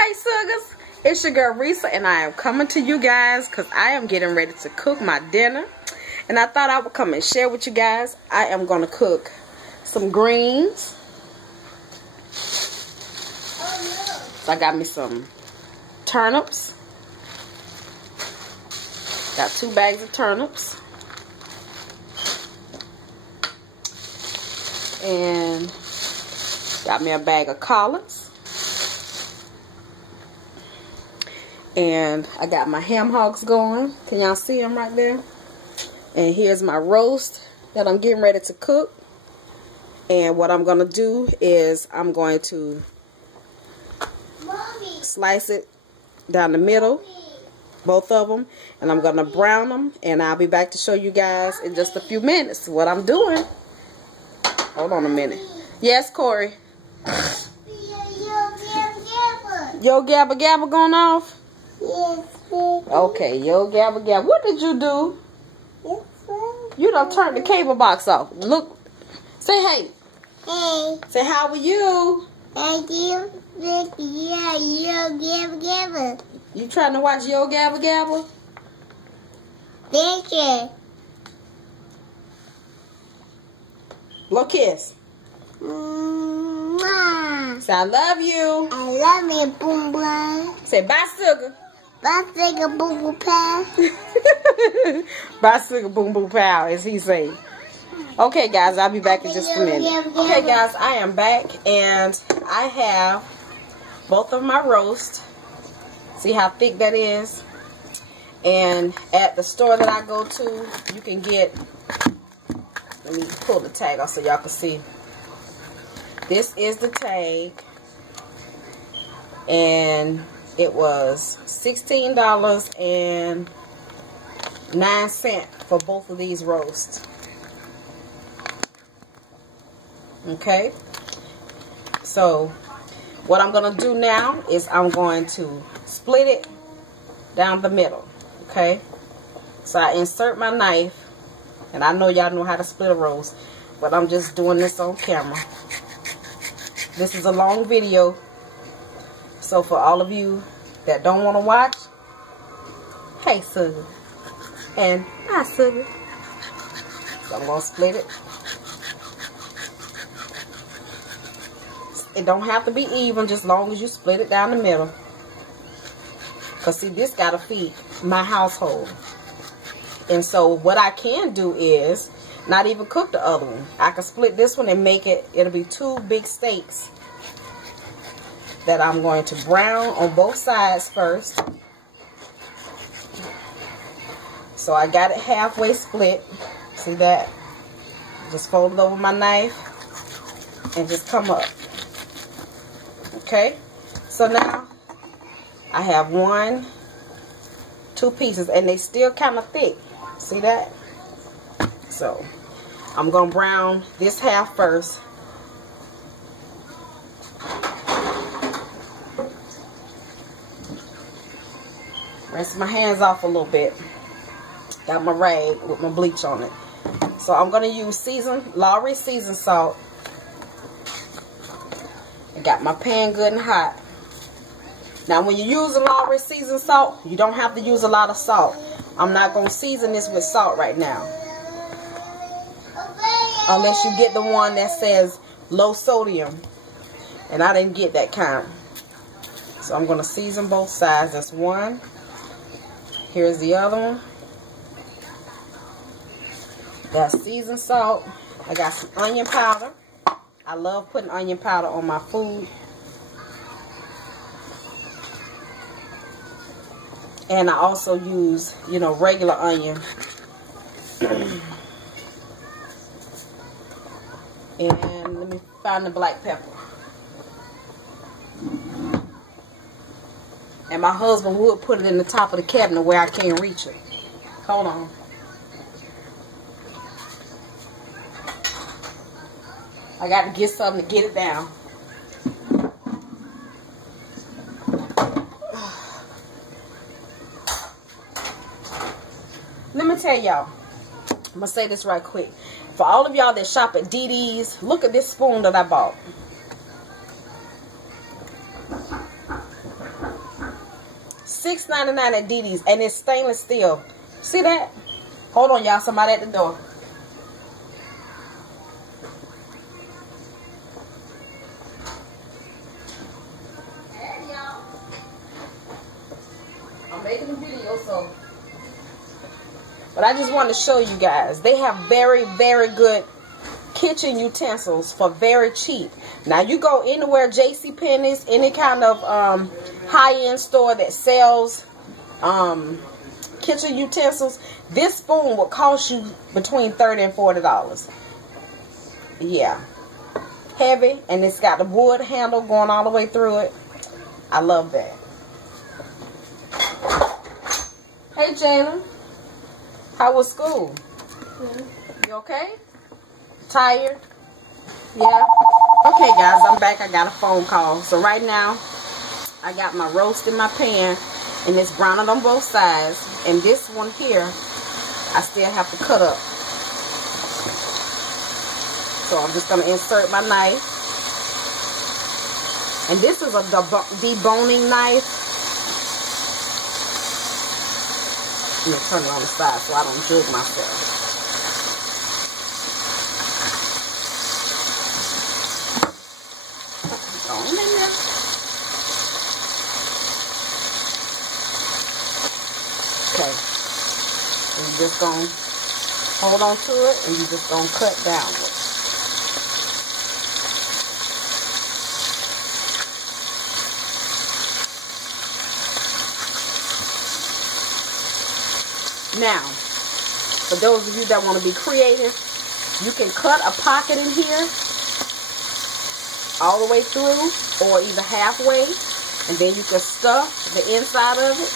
Hey Suggers, it's your girl Risa, and I am coming to you guys because I am getting ready to cook my dinner. And I thought I would come and share with you guys. I am going to cook some greens. So I got me some turnips. Got 2 bags of turnips. And got me a bag of collards. And I got my ham hocks going. Can y'all see them right there? And here's my roast that I'm getting ready to cook. And what I'm going to do is I'm going to slice it down the middle, both of them. And I'm going to brown them. And I'll be back to show you guys in just a few minutes what I'm doing. Hold on a minute. Yes, Corey? Yo Gabba Gabba going off? Yes, okay, yo Gabba Gabba. What did you do? yes, You done turned the cable box off. Look. Say hey. hey, Say how are you? thank you, yeah, you. You trying to watch Yo Gabba Gabba? Thank you. Blow kiss. Mwah. Say I love you. I love you, boom boom. Say bye, Sugar. Let's take a boom boom pal. Bye, Sugar Boom Boom Pow, as he say. Okay, guys, I'll be back in just a minute. Okay, guys, I am back, and I have both of my roast. See how thick that is? And at the store that I go to, you can get, let me pull the tag off so y'all can see. This is the tag, and it was $16.09 for both of these roasts. Okay, so what I'm going to do now is I'm going to split it down the middle. Okay, so I insert my knife, and I know y'all know how to split a roast, but I'm just doing this on camera. This is a long video, so for all of you that don't want to watch, hey Sugar, and hi Sugar. So I'm going to split it. It don't have to be even, just long as you split it down the middle. Because see, this got to feed my household. And so what I can do is not even cook the other one. I can split this one and make it, it'll be 2 big steaks that I'm going to brown on both sides first. So I got it halfway split. See that? Just fold it over my knife and just come up. Okay? So now I have 2 pieces, and they still kind of thick. See that? So I'm going to brown this half first. Rinse my hands off a little bit. Got my rag with my bleach on it. So I'm going to use Lawry seasoned salt. I got my pan good and hot. Now when you use a Lawry seasoned salt, you don't have to use a lot of salt. I'm not going to season this with salt right now. Unless you get the one that says low sodium. And I didn't get that kind. So I'm going to season both sides. That's one. Here's the other one. Got seasoned salt. I got some onion powder. I love putting onion powder on my food. And I also use, regular onion. And let me find the black pepper. And my husband would put it in the top of the cabinet where I can't reach it. Hold on. I got to get something to get it down. Let me tell y'all. I'm going to say this right quick. For all of y'all that shop at DD's, look at this spoon that I bought. $6.99 at DD's, and it's stainless steel. See that? Hold on, y'all. Somebody at the door. Hey, y'all. I'm making a video, so. But I just want to show you guys. They have very, very good kitchen utensils for very cheap. Now, you go anywhere, JCPenney's, any kind of high-end store that sells kitchen utensils, this spoon will cost you between $30 and $40. Yeah. Heavy, and it's got the wood handle going all the way through it. I love that. Hey, Jalen. How was school? You okay? Tired? Yeah. Okay, guys, I'm back. I got a phone call. So right now, I got my roast in my pan, and it's browning on both sides. And this one here, I still have to cut up. So I'm just going to insert my knife. And this is a deboning knife. I'm going to turn it on the side so I don't jig myself. Okay, and you're just going to hold on to it, and you're just going to cut downward. Now, for those of you that want to be creative, you can cut a pocket in here all the way through, or either halfway, and then you can stuff the inside of it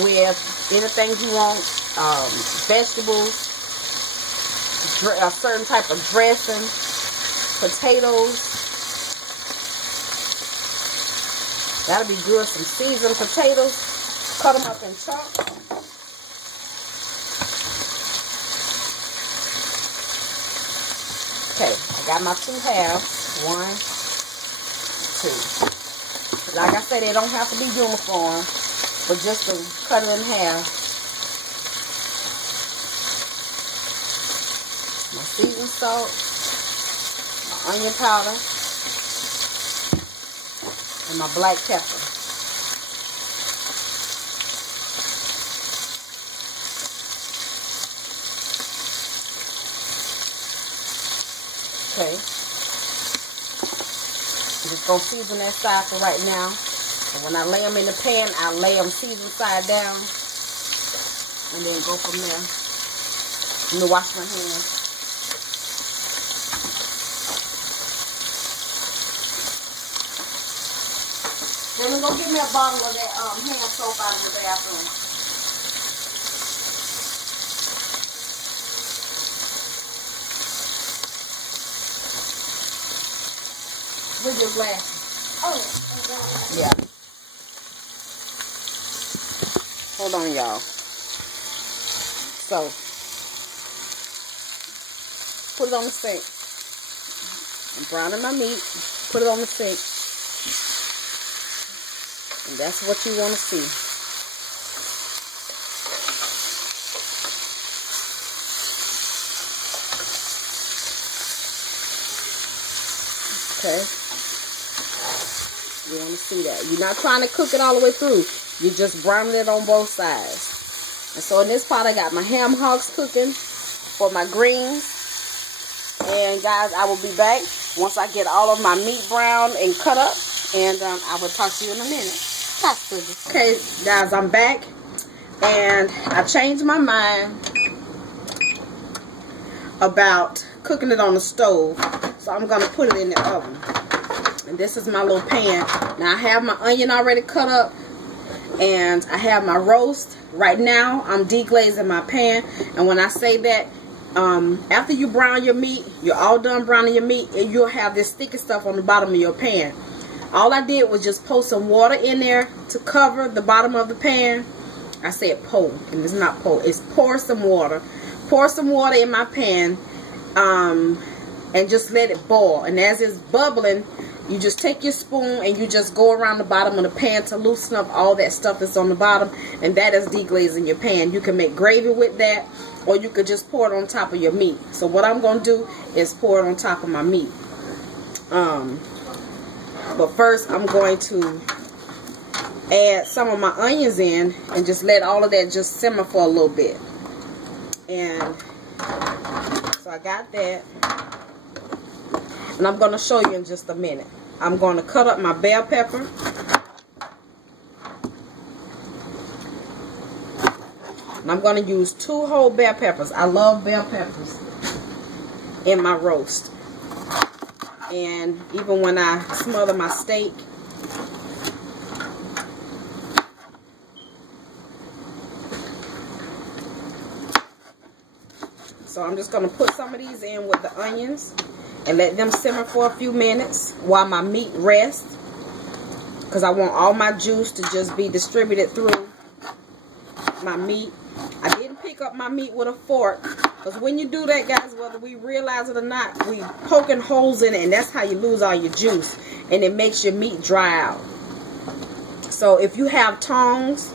with anything you want, vegetables, a certain type of dressing, potatoes. That'll be good. Some seasoned potatoes. Cut them up in chunks. Okay, I got my 2 halves. 1, 2. Like I said, they don't have to be uniform, but just to cut it in half. My seasoned salt, my onion powder, and my black pepper. Okay. I'm just going to season that side for right now. And when I lay them in the pan, I lay them seasoned side down. And then go from there. Let me wash my hands. Then we're going to give me a bottle of that hand soap out of the bathroom. With your glasses. Oh, yeah. Hold on, y'all. So, put it on the sink. I'm browning my meat. Put it on the sink. And that's what you want to see. Okay. You want to see that. You're not trying to cook it all the way through. You're just browning it on both sides. And so in this pot, I got my ham hocks cooking for my greens. And guys, I will be back once I get all of my meat browned and cut up. And I will talk to you in a minute. Okay, guys, I'm back. And I changed my mind about cooking it on the stove. So I'm going to put it in the oven. And this is my little pan. Now I have my onion already cut up. And I have my roast. Right now I'm deglazing my pan. And when I say that, after you brown your meat, you're all done browning your meat, and you'll have this sticky stuff on the bottom of your pan. All I did was just pour some water in there to cover the bottom of the pan. I said pour, and it's not pour. It's pour some water. Pour some water in my pan. And just let it boil. And as it's bubbling, You just take your spoon and you just go around the bottom of the pan to loosen up all that stuff that's on the bottom, and that is deglazing your pan. You can make gravy with that, or you could just pour it on top of your meat. So what I'm going to do is pour it on top of my meat. But first I'm going to add some of my onions in and just let all of that just simmer for a little bit. And so I got that. And I'm going to show you in just a minute. I'm going to cut up my bell pepper. And I'm going to use 2 whole bell peppers. I love bell peppers in my roast. And even when I smother my steak. So I'm just going to put some of these in with the onions and let them simmer for a few minutes while my meat rests, because I want all my juice to just be distributed through my meat. I didn't pick up my meat with a fork, because when you do that, guys, whether we realize it or not, we poking holes in it, and that's how you lose all your juice, and it makes your meat dry out. So if you have tongs,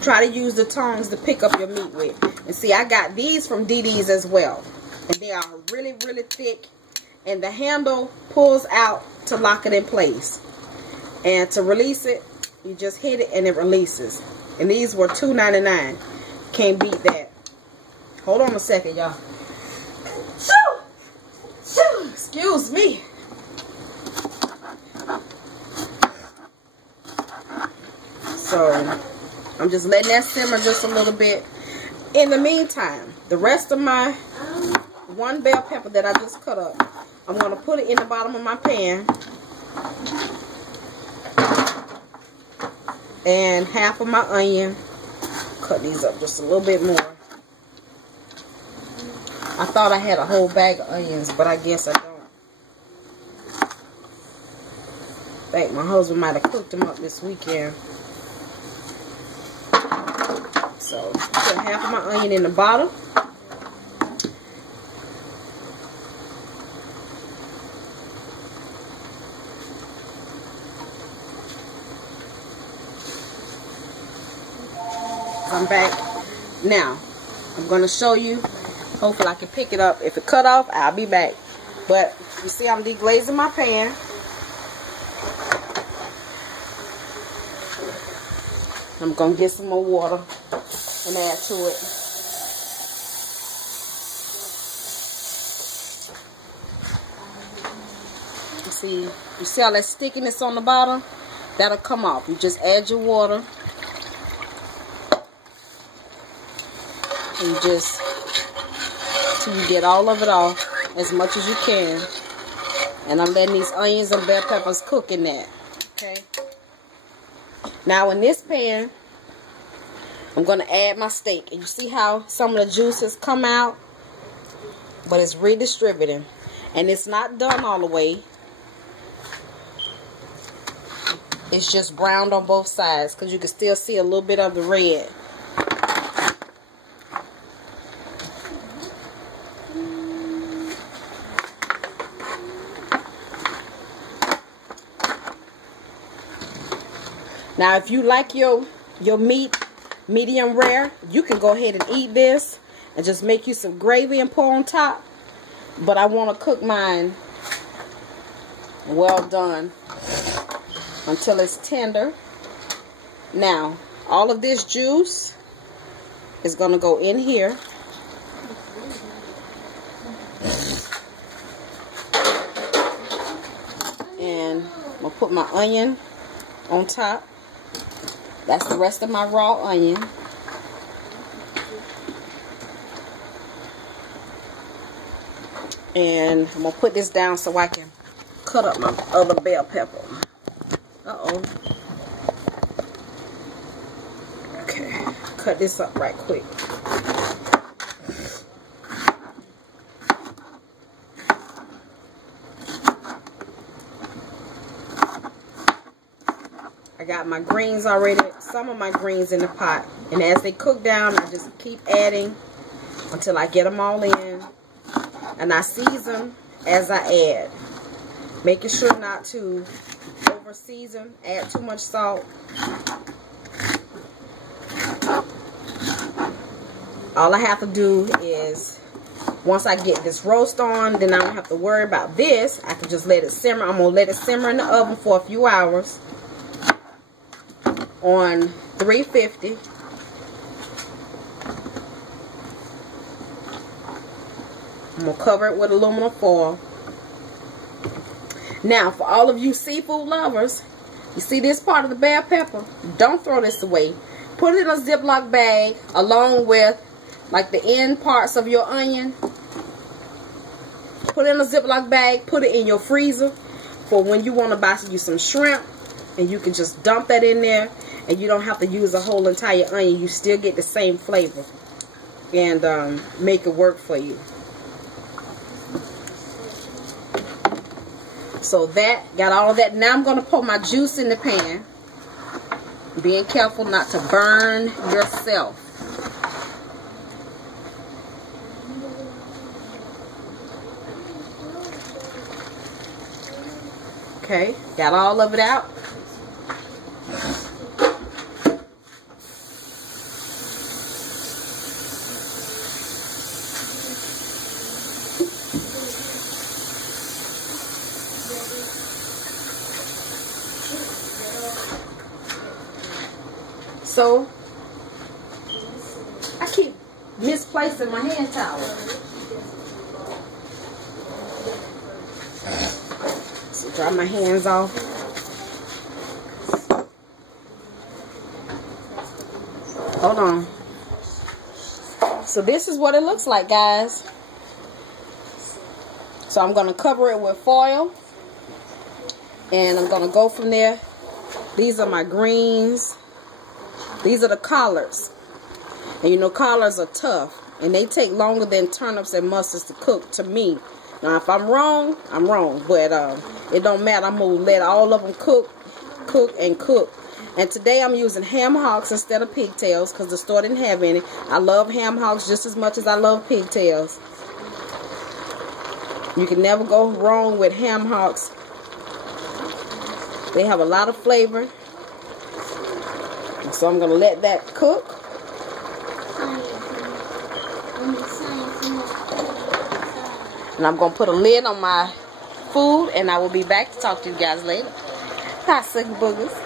try to use the tongs to pick up your meat with. And see, I got these from DD's as well. And they are really, really thick. And the handle pulls out to lock it in place. And to release it, you just hit it and it releases. And these were $2.99. Can't beat that. Hold on a second, y'all. Excuse me. So I'm just letting that simmer just a little bit. In the meantime, the rest of my 1 bell pepper that I just cut up, I'm going to put it in the bottom of my pan. And half of my onion. Cut these up just a little bit more. I thought I had a whole bag of onions, but I guess I don't. In fact, my husband might have cooked them up this weekend. So, put half of my onion in the bottom. I'm back. Now, I'm going to show you. Hopefully I can pick it up. If it cut off, I'll be back. But, you see I'm deglazing my pan. I'm going to get some more water and add to it. You see all that stickiness on the bottom? That'll come off. You just add your water. And just till you get all of it off as much as you can. And I'm letting these onions and bell peppers cook in that. Okay. Now in this pan, I'm going to add my steak. And you see how some of the juices come out? But it's redistributing. And it's not done all the way. It's just browned on both sides, because you can still see a little bit of the red. Now, if you like your meat medium rare, you can go ahead and eat this and just make you some gravy and pour on top. But I want to cook mine well done until it's tender. Now, all of this juice is going to go in here. And I'm going to put my onion on top. That's the rest of my raw onion. And I'm going to put this down so I can cut up my other bell pepper. Uh-oh. Okay. Cut this up right quick. I got my greens already, some of my greens in the pot. And as they cook down, I just keep adding until I get them all in. And I season as I add. Making sure not to over season, add too much salt. All I have to do is, once I get this roast on, then I don't have to worry about this. I can just let it simmer. I'm going to let it simmer in the oven for a few hours on 350. I'm going to cover it with aluminum foil. Now, for all of you seafood lovers, you see this part of the bell pepper? Don't throw this away. Put it in a Ziploc bag along with like the end parts of your onion. Put it in a Ziploc bag. Put it in your freezer for when you want to buy you some shrimp. And you can just dump that in there. And you don't have to use a whole entire onion. You still get the same flavor. And make it work for you. So that, got all of that. Now I'm going to put my juice in the pan. Being careful not to burn yourself. Okay, got all of it out. So, I keep misplacing my hand towel. So, dry my hands off. Hold on. So, this is what it looks like, guys. So, I'm going to cover it with foil. And I'm going to go from there. These are my greens. These are the collards. And you know, collards are tough. And they take longer than turnips and mustards to cook to me. Now, if I'm wrong, I'm wrong. But it don't matter. I'm going to let all of them cook. And today I'm using ham hocks instead of pigtails because the store didn't have any. I love ham hocks just as much as I love pigtails. You can never go wrong with ham hocks. They have a lot of flavor. So I'm going to let that cook. And I'm going to put a lid on my food. And I will be back to talk to you guys later. Bye, Sugar Boogers.